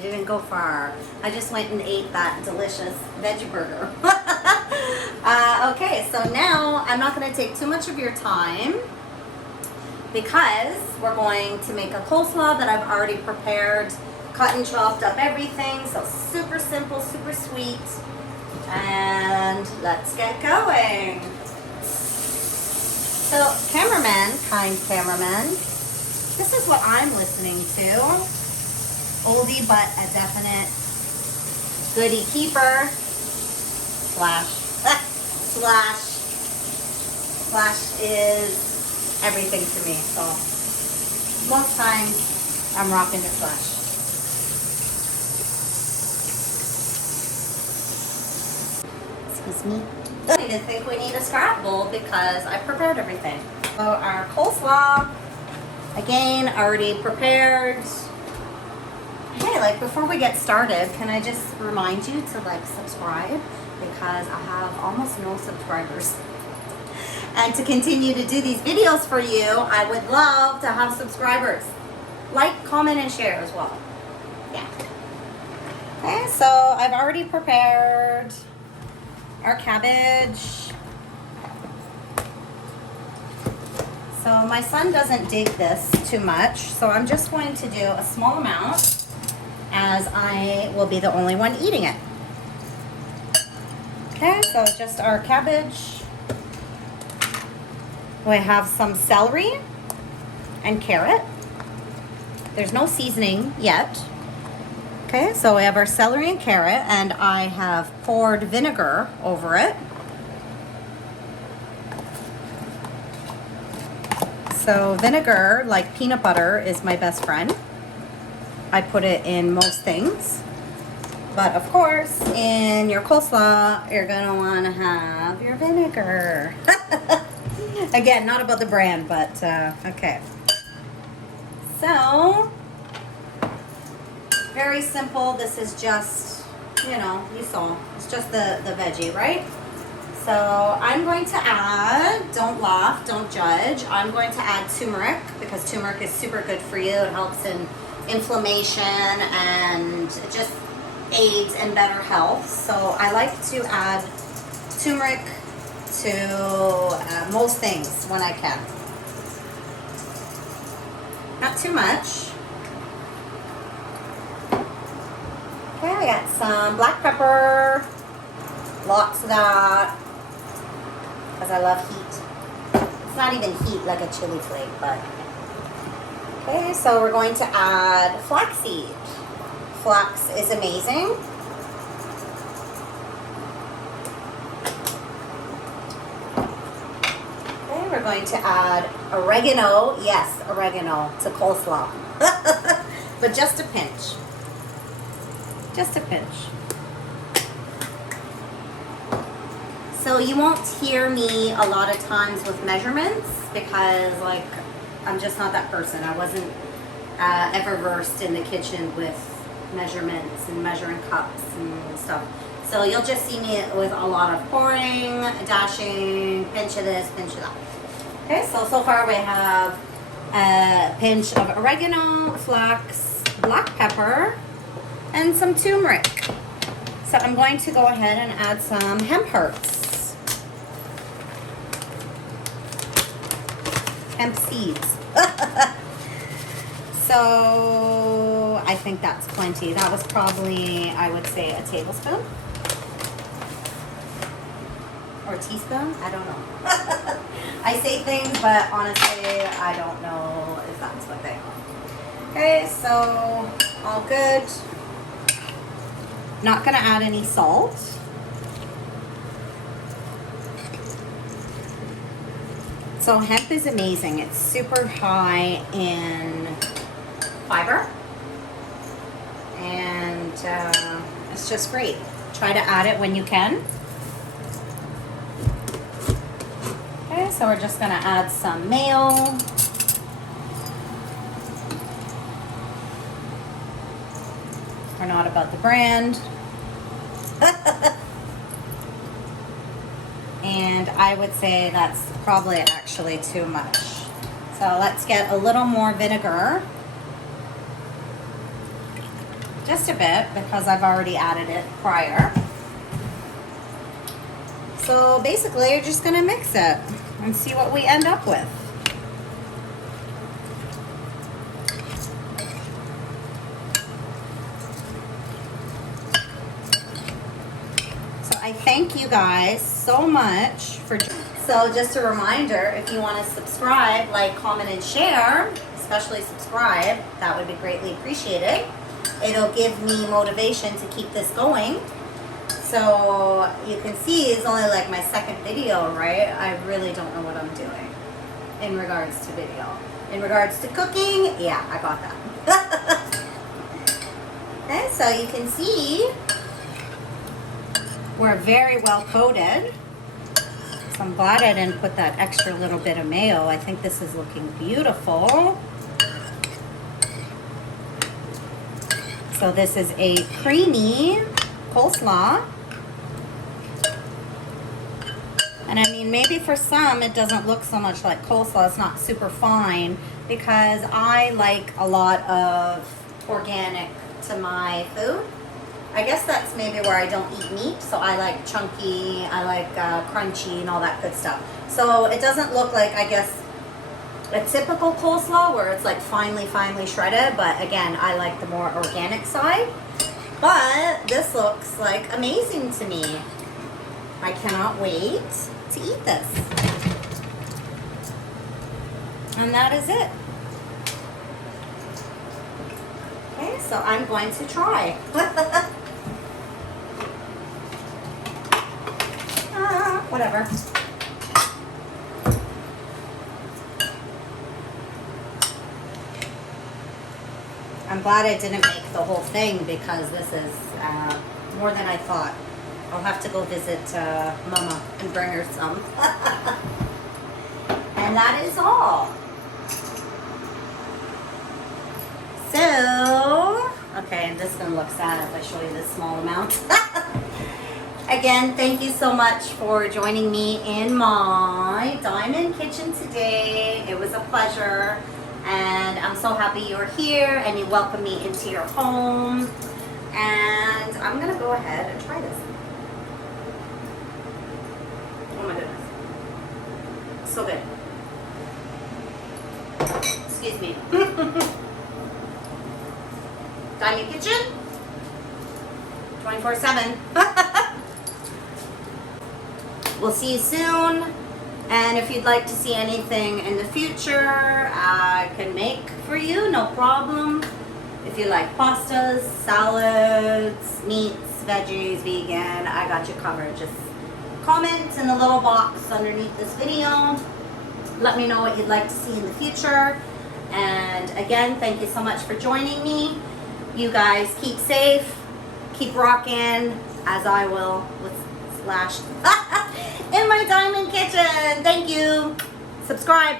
didn't go far. I just went and ate that delicious veggie burger. Okay, so now I'm not going to take too much of your time because we're going to make a coleslaw that I've already prepared, cut and chopped up everything. So super simple, super sweet. And let's get going. So cameraman, kind cameraman, this is what I'm listening to. Oldie but a definite goodie keeper. Slash is everything to me. So most times I'm rocking to Slash. Excuse me. I didn't think we need a scrap bowl because I prepared everything. So our coleslaw, again, already prepared. Hey, like before we get started, can I just remind you to like subscribe because I have almost no subscribers. And to continue to do these videos for you, I would love to have subscribers. Like, comment, and share as well. Yeah. Okay, so I've already prepared our cabbage. So my son doesn't dig this too much, so I'm just going to do a small amount as I will be the only one eating it. Okay, so just our cabbage. We have some celery and carrot. There's no seasoning yet. Okay, so we have our celery and carrot, and I have poured vinegar over it. So vinegar, like peanut butter, is my best friend. I put it in most things. But of course, in your coleslaw, you're gonna wanna have your vinegar. Again, not about the brand, but okay. So, very simple. This is just, you know, you saw. It's just the veggie, right? So I'm going to add, don't laugh, don't judge. I'm going to add turmeric because turmeric is super good for you. It helps in inflammation and just aids in better health. So I like to add turmeric to most things when I can. Not too much. Okay, I got some black pepper, lots of that, because I love heat. It's not even heat like a chili flake, but. Okay, so we're going to add flaxseed. Flax is amazing. Okay, we're going to add oregano. Yes, oregano to coleslaw. But just a pinch. Just a pinch. So you won't hear me a lot of times with measurements because like I'm just not that person. I wasn't ever versed in the kitchen with measurements and measuring cups and stuff. So you'll just see me with a lot of pouring, dashing, pinch of this, pinch of that. Okay, so far we have a pinch of oregano, flax, black pepper, and some turmeric. So I'm going to go ahead and add some hemp hearts. Hemp seeds. So I think that's plenty. That was probably, I would say, a tablespoon. Or a teaspoon? I don't know. I say things, but honestly, I don't know if that's what they are. Okay, so all good. Not gonna add any salt. So hemp is amazing. It's super high in fiber. And it's just great. Try to add it when you can. Okay, so we're just gonna add some mayo. We're not about the brand. And I would say that's probably actually too much. So let's get a little more vinegar. just a bit because I've already added it prior. So basically, you're just gonna mix it and see what we end up with. So I thank you guys so much for. So just a reminder, if you want to subscribe, like, comment, and share, especially subscribe, that would be greatly appreciated. It'll give me motivation to keep this going. So you can see it's only like my second video, right? I really don't know what I'm doing in regards to video. In regards to cooking, yeah, I got that. Okay, so you can see we're very well coated. So I'm glad I didn't put that extra little bit of mayo. I think this is looking beautiful. So this is a creamy coleslaw. And I mean, maybe for some it doesn't look so much like coleslaw. It's not super fine because I like a lot of organic to my food. I guess that's maybe where I don't eat meat, so I like chunky, I like crunchy and all that good stuff. So it doesn't look like, I guess, a typical coleslaw where it's like finely shredded, but again, I like the more organic side. But this looks like amazing to me. I cannot wait to eat this. And that is it. Okay, so I'm going to try. Whatever. I'm glad I didn't make the whole thing because this is more than I thought. I'll have to go visit Mama and bring her some. And that is all. So, okay, this is going to look sad if I show you this small amount. Again, thank you so much for joining me in my diamond kitchen today. It was a pleasure. And I'm so happy you're here and you welcome me into your home. And I'm going to go ahead and try this. Oh my goodness. So good. Excuse me. Diamond Kitchen. 24/7. We'll see you soon. And if you'd like to see anything in the future, I can make for you, no problem. If you like pastas, salads, meats, veggies, vegan, I got you covered. Just comment in the little box underneath this video. Let me know what you'd like to see in the future. And again, thank you so much for joining me. You guys keep safe, keep rocking, as I will with Slash in my diamond kitchen. Thank you. Subscribe.